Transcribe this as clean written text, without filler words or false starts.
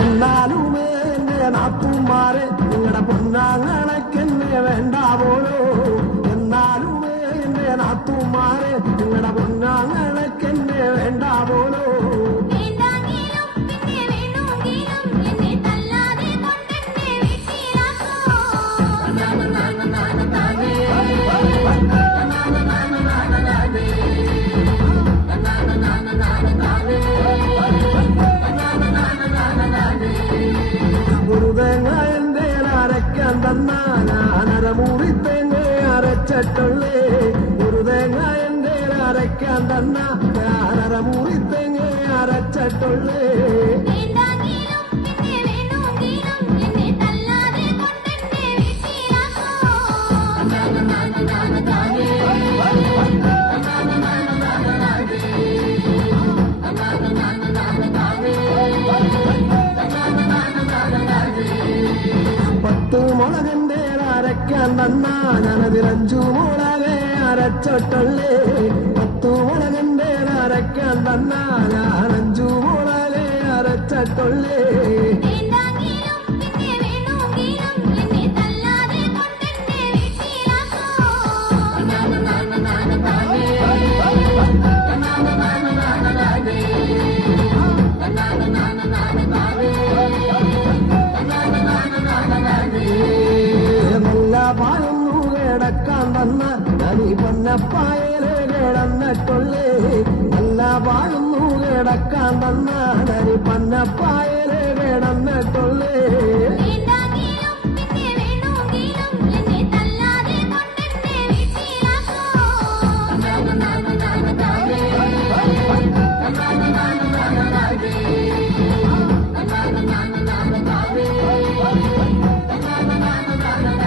എന്നാലുമേ എന്റെ നാത്തുമാരെ നിങ്ങളുടെ പൊന്നാങ്ങളക്കെന്നെ വേണ്ടാവോളോ എന്നാലുമേ എന്റെ നാത്തുമാരെ നിങ്ങളുടെ പൊന്നാങ്ങളക്കെന്നെ വേണ്ടാവോളോ ഒരു തേങ്ങ എന്റെ അരയ്ക്കാൻ തന്നാ ഞാനര മൂറി തേങ്ങ അരച്ചിട്ടുള്ളേ ഒരു തേങ്ങ എന്റെ അരയ്ക്കാൻ തന്നാ ഞാനര മൂറി തേങ്ങ അരച്ചിട്ടുള്ളേ പത്ത് മുളകന്റെ അരയ്ക്കാൻ തന്നാ ഞാനതിലഞ്ചു മുളകെ അരച്ചിട്ടുള്ളേ പത്തു മുളകന്റെ അരയ്ക്കാൻ തന്നാ ഞാനഞ്ചു മുളകെ അരച്ചിട്ടുള്ളേ നല്ല പായൊന്നു കിടക്കാൻ തന്ന നനി പൊന്നപ്പായലെ കിടന്നിട്ടുള്ളേ നല്ല പായൊന്നു കിടക്കാൻ തന്ന നനി പൊന്നപ്പായലെ കിടന്നിട്ടുള്ളേ